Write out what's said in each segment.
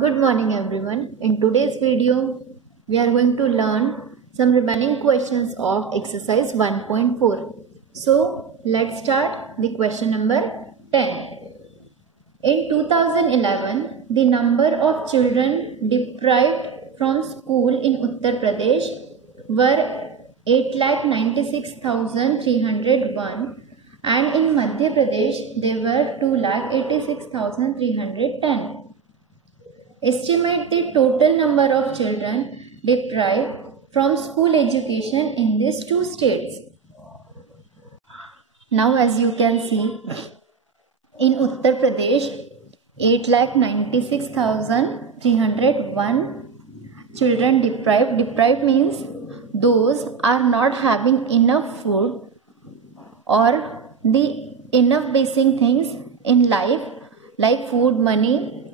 Good morning everyone. In today's video, we are going to learn some remaining questions of exercise 1.4. So, let's start the question number 10. In 2011, the number of children deprived from school in Uttar Pradesh were 8,96,301 and in Madhya Pradesh they were 2,86,310. Estimate the total number of children deprived from school education in these two states. Now as you can see, in Uttar Pradesh, 8,96,301 children deprived. Deprived means those are not having enough food or the enough basic things in life like food, money,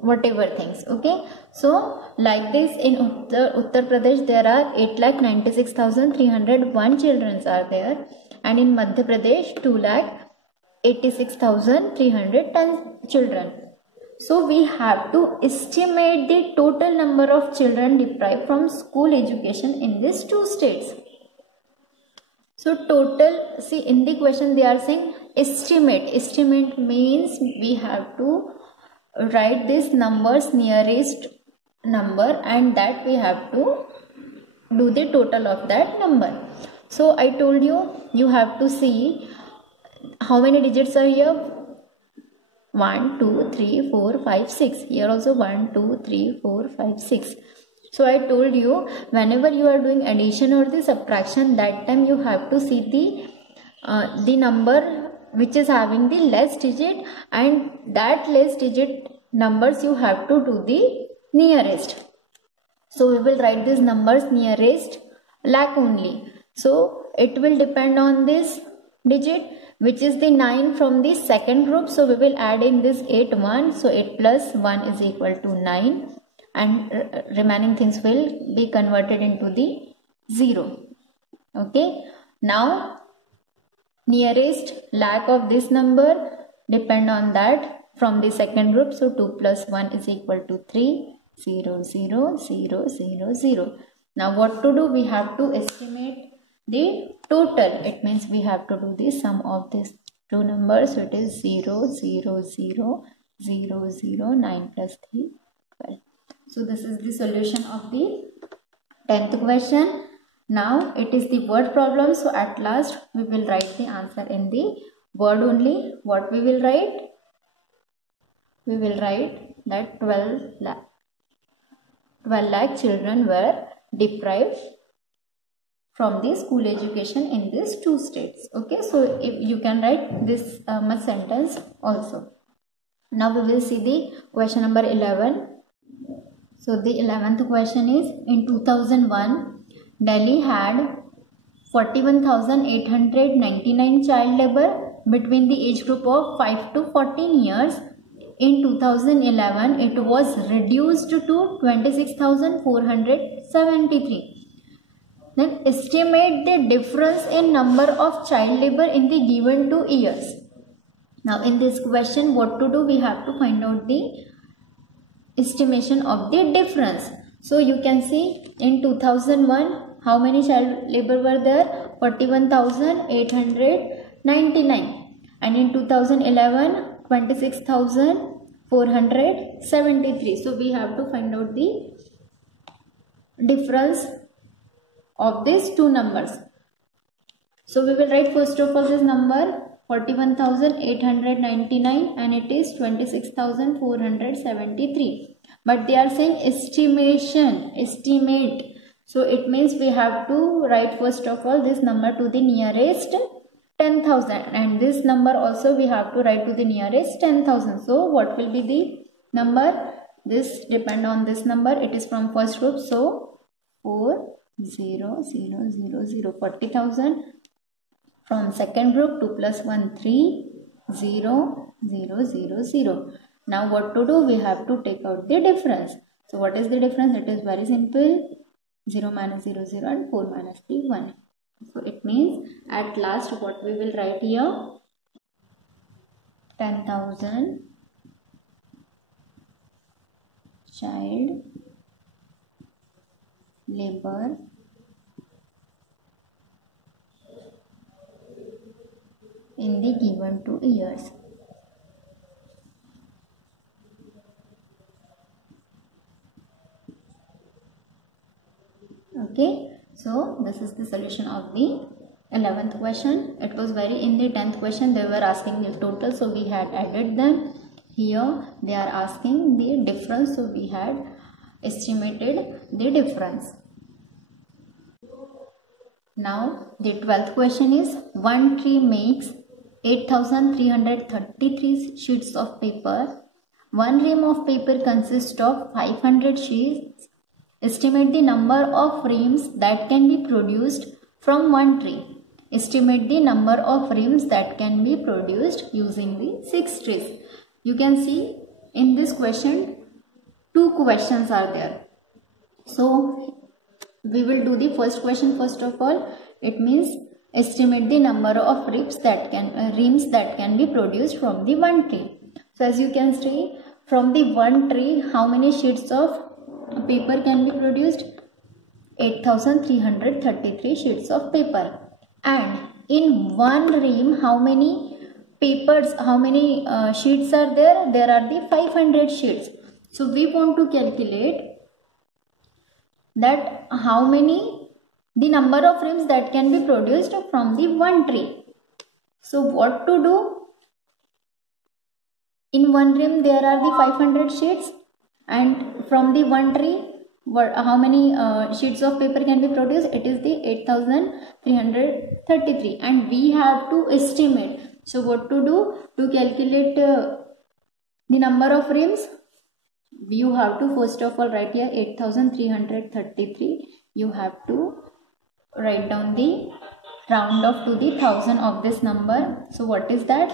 whatever things. Okay, so like this in Uttar Pradesh there are 8,96,301 children are there, and in Madhya Pradesh 2,86,310 children. So we have to estimate the total number of children deprived from school education in these two states. So total, see in the question they are saying estimate. Estimate means we have to write this numbers nearest number and that we have to do the total of that number. So I told you have to see how many digits are here. 1 2 3 4 5 6. Here also 1 2 3 4 5 6. So I told you whenever you are doing addition or the subtraction, that time you have to see the number which is having the less digit, and that less digit numbers you have to do the nearest. So we will write these numbers nearest lakh only. So it will depend on this digit which is the 9 from the second group. So we will add in this 8 1. So 8 plus 1 is equal to 9, and remaining things will be converted into the 0. Okay. Now nearest lakh of this number depend on that from the second group. So 2 plus 1 is equal to 3. 0 0 0 0 0. Now what to do? We have to estimate the total. It means we have to do the sum of these two numbers. So it is 0 0 0 0 0 9 plus 3 12. So this is the solution of the 10th question. Now it is the word problem. So at last we will write the answer in the word only. What we will write? We will write that 12 lakh children were deprived from the school education in these two states. Okay, so if you can write this much sentence also. Now we will see the question number 11. So the 11th question is, in 2001, Delhi had 41,899 child labor between the age group of 5 to 14 years. In 2011, it was reduced to 26,473. Then estimate the difference in number of child labor in the given 2 years. Now in this question, what to do? We have to find out the estimation of the difference. So you can see in 2001, how many child labor were there? 41,899. And in 2011, 26,473. So we have to find out the difference of these two numbers. So we will write first of all this number 41,899 and it is 26,473. But they are saying estimation, estimate. So it means we have to write first of all this number to the nearest 10,000, and this number also we have to write to the nearest 10,000. So what will be the number? This depend on this number. It is from first group. So 4 0 0 0 0 40,000. From second group 2 plus 1 3 0 0 0 0. Now what to do? We have to take out the difference. So what is the difference? It is very simple. 0 minus 0 0 and 4 minus 3 1. So it means at last what we will write here? 10,000 child labor in the given 2 years. Okay, so this is the solution of the 11th question. It was very in the 10th question they were asking the total, so we had added them. Here they are asking the difference, so we had estimated the difference. Now the 12th question is, one tree makes 8,333 sheets of paper. One ream of paper consists of 500 sheets. Estimate the number of reams that can be produced from one tree. Estimate the number of reams that can be produced using the 6 trees. You can see in this question 2 questions are there. So we will do the first question first of all. It means estimate the number of reams that can be produced from the one tree. So as you can see, from the one tree, how many sheets of paper can be produced? 8,333 sheets of paper. And in one ream, how many papers, how many sheets are there? There are the 500 sheets. So we want to calculate that how many, the number of reams that can be produced from the one tree. So what to do? In one ream there are the 500 sheets, and from the one tree how many sheets of paper can be produced? It is the 8,333, and we have to estimate. So what to do to calculate the number of reams? You have to first of all write here 8,333. You have to write down the round off to the 1000 of this number. So what is that?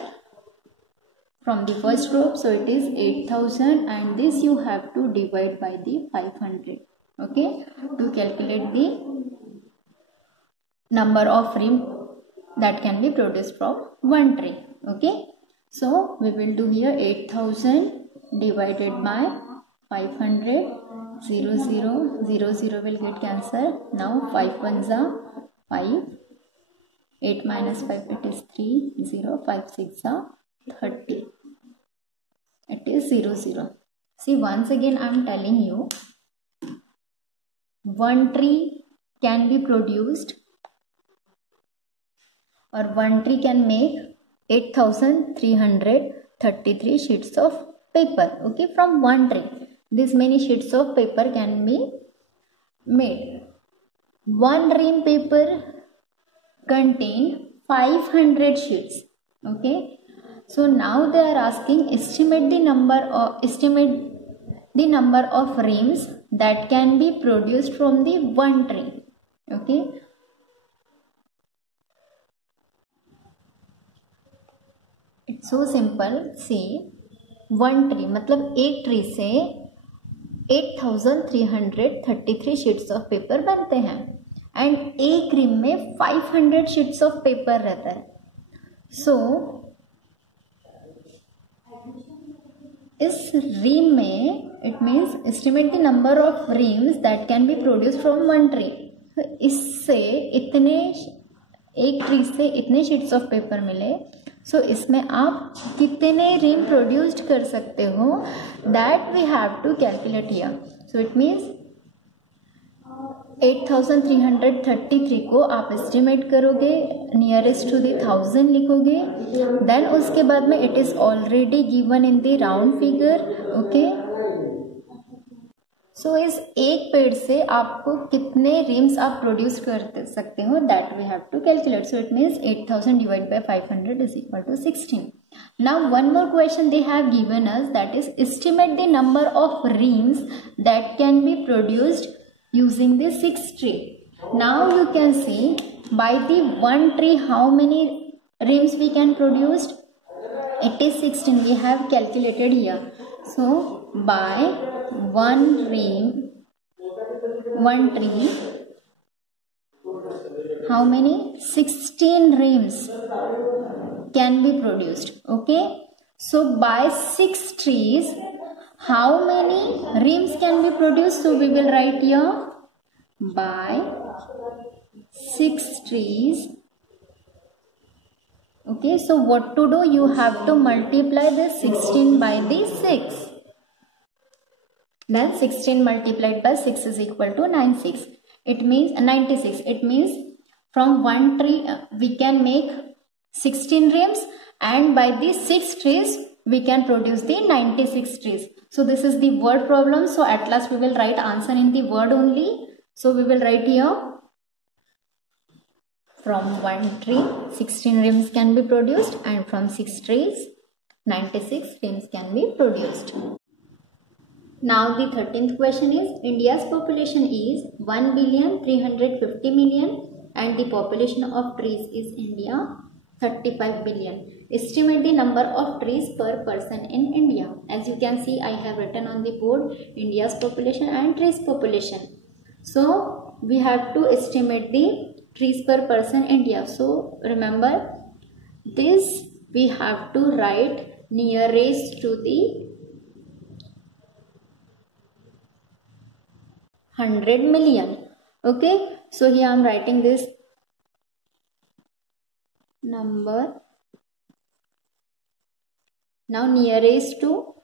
From the first row, so it is 8,000, and this you have to divide by the 500. Okay, to calculate the number of reams that can be produced from one tree. Okay, so we will do here 8,000 divided by 500. 0 0 0 0 will get cancelled. Now 5 1s are 5. 8 minus 5, it is 3. 0 5 6 are 30. It is 0 0. See, once again I am telling you, one tree can be produced, or one tree can make 8,333 sheets of paper. Okay, from one tree this many sheets of paper can be made. One ream paper contain 500 sheets. Okay, so now they are asking estimate the number of reams that can be produced from the one tree. Okay, it's so simple. See, one tree मतलब एक tree से 8,333 sheets of paper बनते हैं, and एक rim में 500 sheets of paper रहता है. सो इस रीम में it means estimate the number of reams that can B produce from one tree. इससे इतने, एक ट्री से इतने शीट्स ऑफ पेपर मिले. सो इसमें आप कितने रीम प्रोड्यूस्ड कर सकते हो, that we have to calculate here. So it means 8,333 को आप एस्टिमेट करोगे, नियरेस्ट टू द 1000 लिखोगे, देन उसके बाद में it is already given in the round figure. Okay, so इस एक पेड़ से आपको कितने रिम्स आप प्रोड्यूस कर सकते हो, that we have to calculate. So it means 8,000 divide by 500 is equal to 16. Now one more question they have given us, that is estimate the number of reams that can be produced using the 6 tree. Now you can see by the one tree how many reams we can produce. It is 16. We have calculated here. So by one ream, one tree, how many? 16 reams can be produced. Okay. So by 6 trees, How many rims can be produced? So we will write here by 6 trees. Okay, so what to do? You have to multiply this 16 by the 6. Then 16 multiplied by 6 is equal to 96. It means 96. It means from one tree we can make 16 rims, and by these 6 trees we can produce the 96 trees. So this is the word problem. So at last we will write answer in the word only. So we will write here, from one tree 16 rims can be produced, and from 6 trees 96 rims can be produced. Now the 13th question is, India's population is 1,350,000,000 and the population of trees is India 35 billion. Estimate the number of trees per person in India. As you can see, I have written on the board India's population and trees population. So we have to estimate the trees per person in India. So remember this, we have to write nearest to the 100 million. Okay, so here I am writing this number. Now nearest to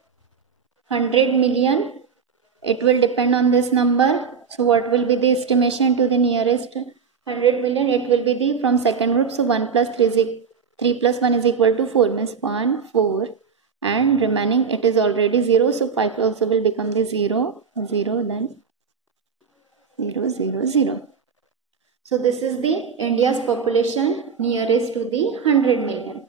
100 million, it will depend on this number. So what will be the estimation to the nearest 100 million? It will be the from second group. So 1 plus 3 plus 1 is equal to 4, means 1, 4, and remaining it is already 0. So 5 also will become the 0, 0, then 0, 0, 0. So this is the India's population nearest to the 100 million.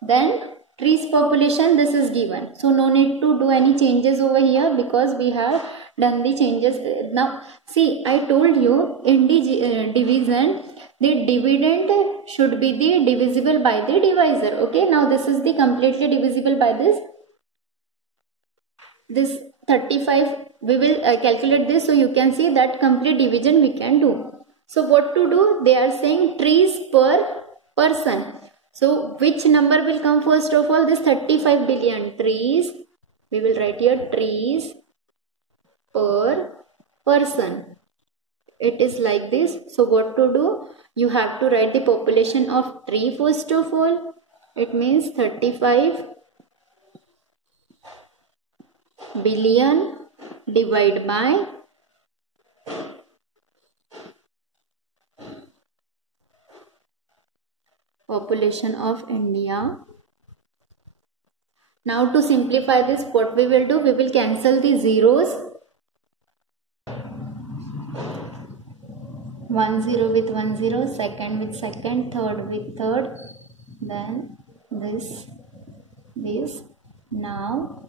Then trees population, this is given. So no need to do any changes over here because we have done the changes. Now see, I told you in the division, the dividend should be the divisible by the divisor. Okay, now this is the completely divisible by this 35. We will calculate this, so you can see that complete division we can do. So what to do? They are saying trees per person. So which number will come first of all? This 35 billion trees. We will write here trees per person. It is like this. So what to do? You have to write the population of tree first of all. It means 35 billion divided by population of India. Now to simplify this, what we will do? We will cancel the zeros. 1 0 with 1 0, second with second, third with third, then this, now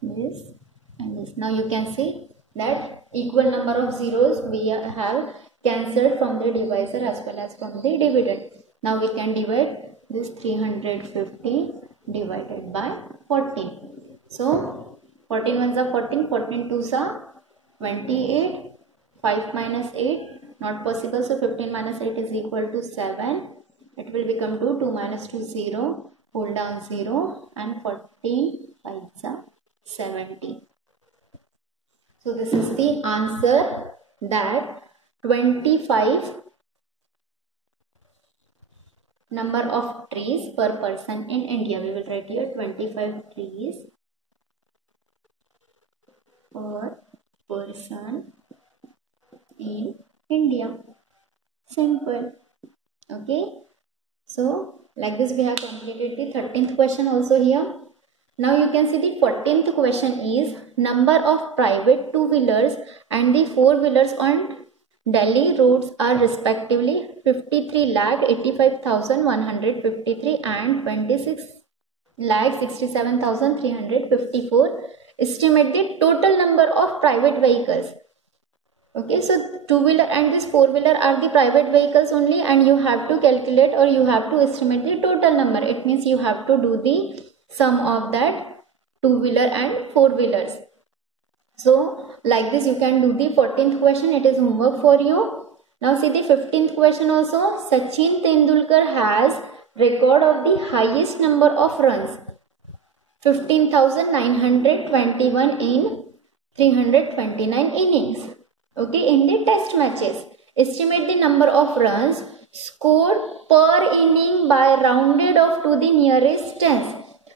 this and this. Now you can see that equal number of zeros we have cancelled from the divisor as well as from the dividend. Now we can divide this 350 divided by 14. So 14 ones are 14, 14 twos are 28, 5 minus 8 not possible, so 15 minus 8 is equal to 7. It will become 2, 2 minus 2 0, pull down 0, and 14 5s are 70. So this is the answer, that 25 number of trees per person in India. We will write here 25 trees per person in India. Simple. Okay. So like this we have completed the 13th question also here. Now you can see the 14th question is number of private two-wheelers and the four-wheelers on Delhi roads are respectively 53,85,153 and 26,67,354. Estimate the total number of private vehicles. Okay, so two-wheeler and this four-wheeler are the private vehicles only, and you have to calculate or you have to estimate the total number. It means you have to do the sum of that two-wheeler and four-wheelers. So like this you can do the 14th question. It is homework for you. Now see the 15th question also. Sachin Tendulkar has record of the highest number of runs 15,921 in 329 innings. Okay, in the test matches, estimate the number of runs scored per inning by rounded off to the nearest tens.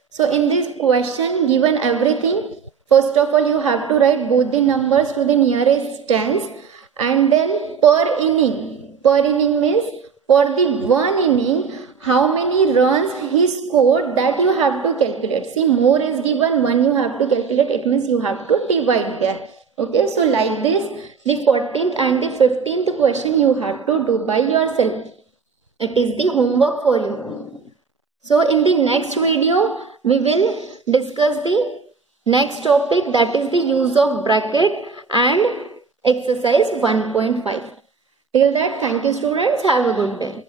So in this question, given everything, first of all you have to write both the numbers to the nearest tens, and then per inning. Per inning means for the one inning how many runs he scored, that you have to calculate. See, more is given, one you have to calculate, it means you have to divide there. Okay, so like this, the 14th and the 15th question you have to do by yourself. It is the homework for you. So in the next video, we will discuss the next topic, that is the use of bracket and exercise 1.5. Till that, thank you students. Have a good day.